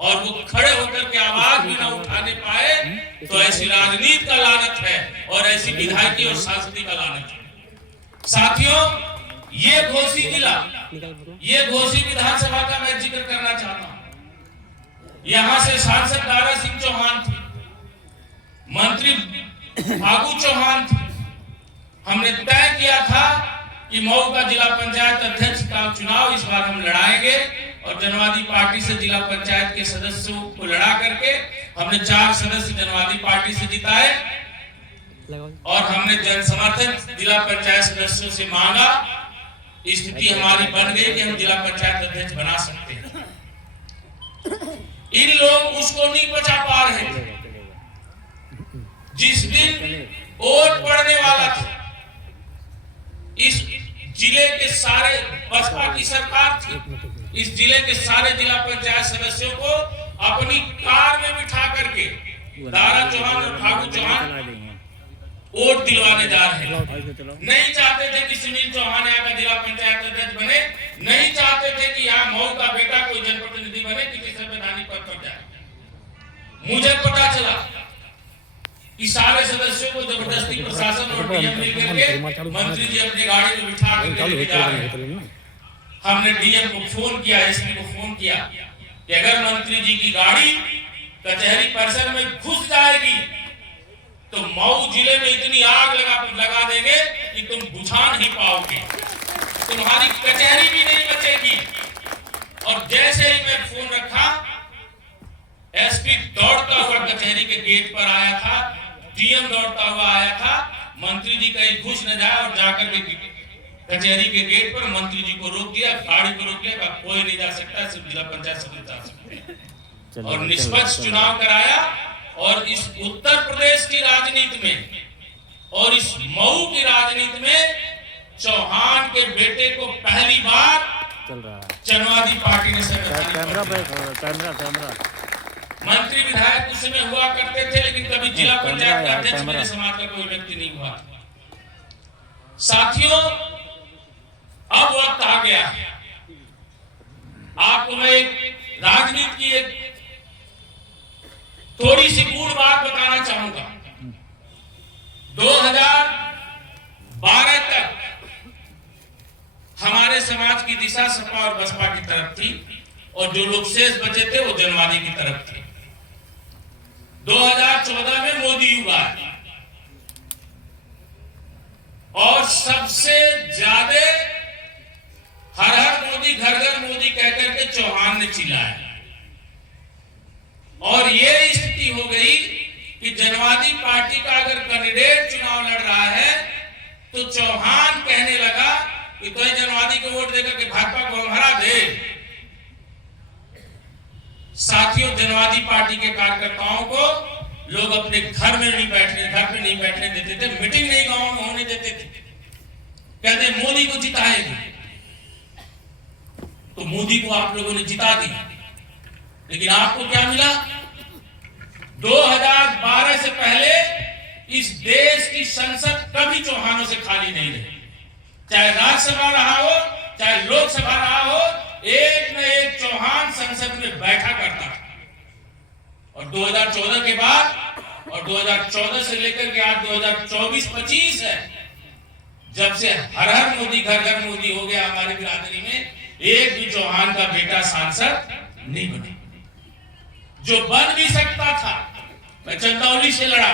और वो खड़े होकर के आवाज भी ना उठाने पाए, तो ऐसी राजनीति का लानत है और ऐसी विधायकी और सांसदी का लानत है। साथियों, ये घोसी जिला, ये घोसी विधानसभा का मैं जिक्र करना चाहता हूं। यहां से सांसद दारा सिंह चौहान थे, मंत्री फागू चौहान थे। हमने तय किया था कि मऊ का जिला पंचायत अध्यक्ष का चुनाव इस बार हम लड़ाएंगे और जनवादी पार्टी से जिला पंचायत के सदस्यों को लड़ा करके हमने 4 सदस्य जनवादी पार्टी से जिताए और हमने जन समर्थन जिला पंचायत सदस्यों से मांगा। स्थिति हमारी बन गई कि हम जिला पंचायत अध्यक्ष बना सकते हैं। इन लोग उसको नहीं बचा पा रहे थे। जिस दिन वोट पड़ने वाला था, इस जिले के सारे, बसपा की सरकार थी, इस जिले के सारे जिला पंचायत सदस्यों को अपनी कार में बिठा करके दारा चौहान और फागू चौहान वोट दिलवाने जा रहे हैं। नहीं चाहते थे कि सुनील चौहान यहाँ का जिला पंचायत अध्यक्ष बने, नहीं चाहते थे कि यहाँ मऊ का बेटा कोई जनप्रतिनिधि बने, किसी संवैधानिक पद पर जाए। मुझे पता चला कि सारे सदस्यों को जबरदस्ती प्रशासन और डीएम मिलकर के मंत्री जी अपनी गाड़ी में बिठा कर ले जा रहे हैं। हमने डीएम को फोन किया, एसपी को फोन किया कि अगर मंत्री जी की गाड़ी कचहरी परिसर में घुस जाएगी तो मऊ जिले में इतनी आग लगा देंगे कि तुम बुझा नहीं पाओगे, तुम्हारी कचहरी भी नहीं बचेगी। और जैसे ही मैं फोन रखा, एसपी दौड़ता हुआ कचहरी के गेट पर आया था, डीएम दौड़ता हुआ आया था। मंत्री जी कहीं घुस न जाए और जाकर के कचहरी के गेट पर मंत्री जी को रोक दिया, गाड़ी को रोक दिया, कोई नहीं जा सकता, सिर्फ जिला पंचायत सदस्य जा सकते हैं। और निष्पक्ष चुनाव कराया। और इस उत्तर प्रदेश की राजनीति में और इस मऊ की राजनीति में चौहान के बेटे को पहली बार जनवादी पार्टी ने मंत्री विधायक उस समय हुआ करते थे, लेकिन कभी जिला पंचायत का अध्यक्ष मेरे समाज का कोई व्यक्ति नहीं हुआ। साथियों, अब वक्त आ गया है। आपको मैं एक राजनीति की एक थोड़ी सी गूढ़ बात बताना चाहूंगा। 2012 तक हमारे समाज की दिशा सपा और बसपा की तरफ थी और जो लोग शेष बचे थे वो जनवादी की तरफ थे। 2014 में मोदी युग आया और सबसे ज्यादा हर हर मोदी, घर घर मोदी कहकर के चौहान ने चिल्लाया। और ये स्थिति हो गई कि जनवादी पार्टी का अगर कैंडिडेट चुनाव लड़ रहा है तो चौहान कहने लगा कि तो जनवादी को वोट देकर के भाजपा को हम हरा दे। साथियों, जनवादी पार्टी के कार्यकर्ताओं को लोग अपने घर में नहीं बैठने देते थे, मीटिंग नहीं गांव में होने देते थे। कहते मोदी को जिताएंगे, तो मोदी को आप लोगों ने जिता दिया, लेकिन आपको क्या मिला? 2012 से पहले इस देश की संसद कभी चौहानों से खाली नहीं रही। चाहे राज्यसभा रहा हो, चाहे लोकसभा रहा हो, एक न एक चौहान संसद में बैठा करता था। और 2014 के बाद और 2014 से लेकर के आज 2024-25 है, जब से हर हर मोदी, घर घर मोदी हो गया, हमारे बिरादरी में एक भी चौहान का बेटा सांसद नहीं बने। जो बन भी सकता था, मैं चंदौली से लड़ा,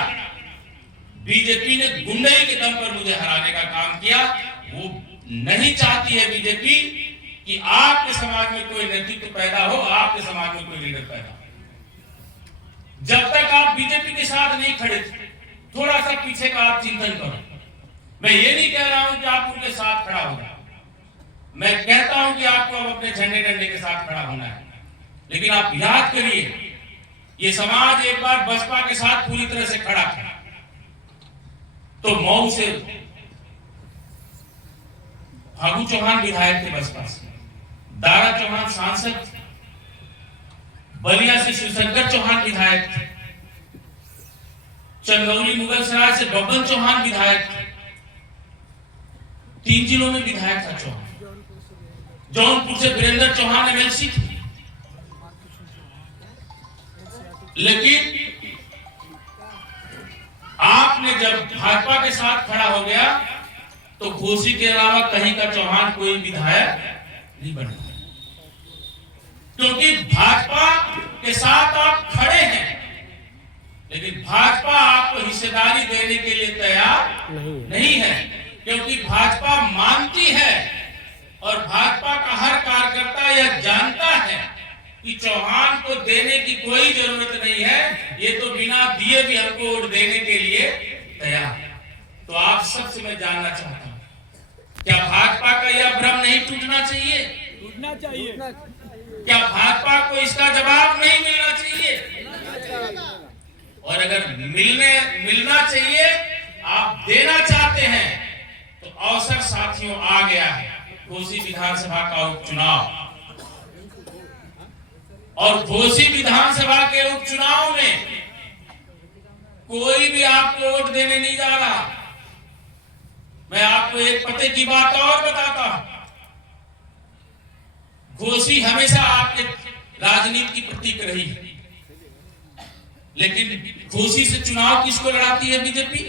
बीजेपी ने गुंडई के दम पर मुझे हराने का काम किया। वो नहीं चाहती है बीजेपी कि आपके समाज में कोई नेतृत्व पैदा हो, आपके समाज में कोई लीडर पैदा हो। जब तक आप बीजेपी के साथ नहीं खड़े, थोड़ा सा पीछे का आप चिंतन करो। मैं ये नहीं कह रहा हूं कि आप उनके साथ खड़ा होगा, मैं कहता हूं कि आपको अपने झंडे डंडे के साथ खड़ा होना है। लेकिन आप याद करिए, ये समाज एक बार बसपा के साथ पूरी तरह से खड़ा था, तो मऊ से फागू चौहान विधायक थे बसपा से, दारा चौहान सांसद, बलिया से शिवशंकर चौहान विधायक थे, चंदौली मुगलसराय से बब्बन चौहान विधायक थे। 3 जिलों में विधायक था चौहान। जौनपुर से वीरेंद्र चौहान एमएलसी थे। लेकिन आपने जब भाजपा के साथ खड़ा हो गया तो घोसी के अलावा कहीं का चौहान कोई विधायक नहीं बना, क्योंकि भाजपा के साथ आप खड़े हैं, लेकिन भाजपा आपको हिस्सेदारी देने के लिए तैयार नहीं है, क्योंकि भाजपा मानती है और भाजपा का हर कार्यकर्ता यह जानता है कि चौहान को देने की कोई जरूरत नहीं है, ये तो बिना दिए भी हमको वोट देने के लिए तैयार है। तो आप सबसे मैं जानना चाहता हूं, क्या भाजपा का यह भ्रम नहीं टूटना चाहिए? टूटना चाहिए। क्या भाजपा को इसका जवाब नहीं मिलना चाहिए? और अगर मिलना चाहिए, आप देना चाहते हैं, तो अवसर साथियों आ गया है। घोसी विधानसभा का उपचुनाव, और घोसी विधानसभा के उपचुनाव में कोई भी आपको वोट देने नहीं जा रहा। मैं आपको एक पते की बात और बताता हूं, घोसी हमेशा आपके राजनीति की प्रतीक रही है, लेकिन घोसी से चुनाव किसको लड़ाती है बीजेपी?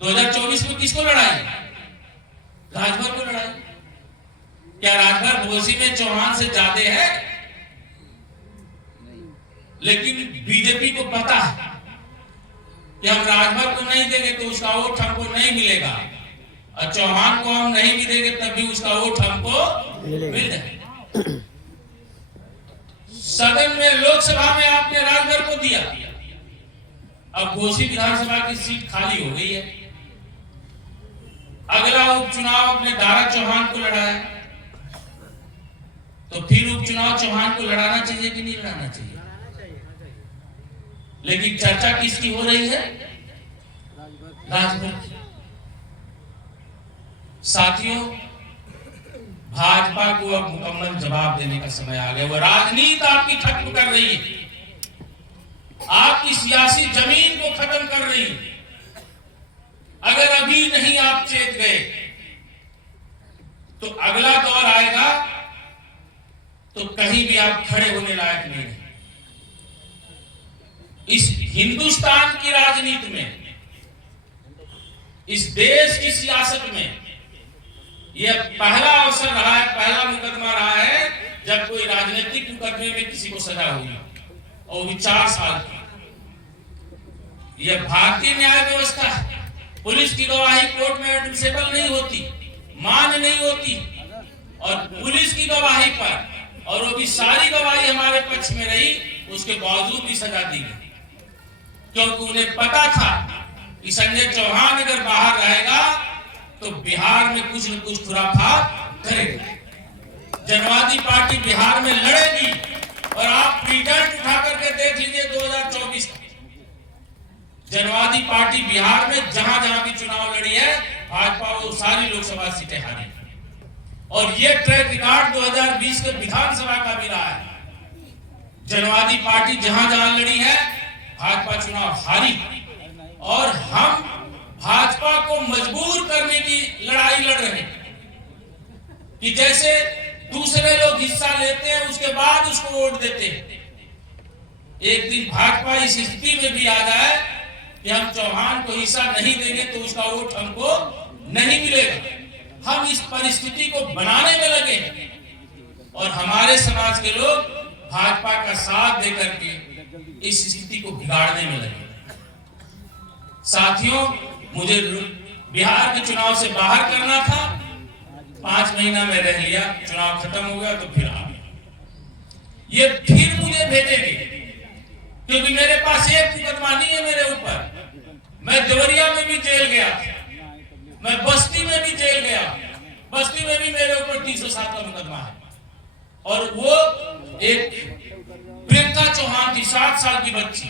2024 में किसको लड़ाई? राजभर को लड़ाई। क्या राजभर घोसी में चौहान से ज्यादा है? लेकिन बीजेपी को पता है कि हम राजभर को नहीं देंगे तो उसका वोट हमको नहीं मिलेगा, और चौहान को हम नहीं भी देंगे तब भी उसका वोट हमको मिल जाएगा। सदन में, लोकसभा में आपने राजभर को दिया, अब घोसी विधानसभा की सीट खाली हो गई है। अगला उपचुनाव अपने दारा चौहान को लड़ाया, तो फिर उपचुनाव चौहान को लड़ाना चाहिए कि नहीं लड़ाना चाहिए? लेकिन चर्चा किसकी हो रही है? राजभर की। साथियों, भाजपा को अब मुकम्मल जवाब देने का समय आ गया। वो राजनीति आपकी खत्म कर रही है, आपकी सियासी जमीन को खत्म कर रही है। अगर अभी नहीं आप चेत गए तो अगला दौर आएगा तो कहीं भी आप खड़े होने लायक नहीं है। इस हिंदुस्तान की राजनीति में, इस देश की सियासत में यह पहला अवसर रहा है, पहला मुकदमा रहा है जब कोई राजनीतिक मुकदमे में किसी को सजा हुई, और भी 4 साल की। यह भारतीय न्याय व्यवस्था है। पुलिस की गवाही कोर्ट में एडमिसेबल नहीं होती, मान्य नहीं होती, और पुलिस की गवाही पर, और वो भी सारी गवाही हमारे पक्ष में रही, उसके बावजूद भी सजा दी गई, क्योंकि उन्हें पता था कि संजय चौहान अगर बाहर रहेगा तो बिहार में कुछ न कुछ खुराफात करेगा। जनवादी पार्टी बिहार में लड़ेगी, और आप प्रीटेंट उठा करके देख लीजिए 2024 का जनवादी पार्टी बिहार में जहां जहां भी चुनाव लड़ी है, भाजपा वो सारी लोकसभा सीटें हारी, और ये ट्रैक रिकॉर्ड 2020 के विधानसभा का भी रहा है। जनवादी पार्टी जहां जहां लड़ी है, भाजपा चुनाव हारी, और हम भाजपा को मजबूर करने की लड़ाई लड़ रहे हैं कि जैसे दूसरे लोग हिस्सा लेते हैं उसके बाद उसको वोट देते हैं। एक दिन भाजपा इस स्थिति में भी आ जाए कि हम चौहान को हिस्सा नहीं देंगे तो उसका वोट हमको नहीं मिलेगा। हम इस परिस्थिति को बनाने में लगे, और हमारे समाज के लोग भाजपा का साथ देकर के इस स्थिति को बिगाड़ने में लगे। साथियों, मुझे बिहार के चुनाव से बाहर करना था, 5 महीना में रह लिया, चुनाव खत्म हो गया तो फिर आ गया। ये फिर मुझे भेजेंगे, क्योंकि मेरे पास एक मुकदमा नहीं है मेरे ऊपर। मैं देवरिया में भी जेल गया, मैं बस्ती में भी जेल गया, बस्ती में भी मेरे ऊपर 307 का मुकदमा है, और वो एक प्रियंका चौहान थी, 7 साल की बच्ची,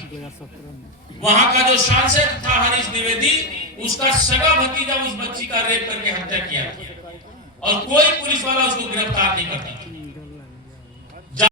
वहां का जो सांसद था हरीश द्विवेदी, उसका सगा भतीजा उस बच्ची का रेप करके हत्या किया, और कोई पुलिस वाला उसको गिरफ्तार नहीं करता।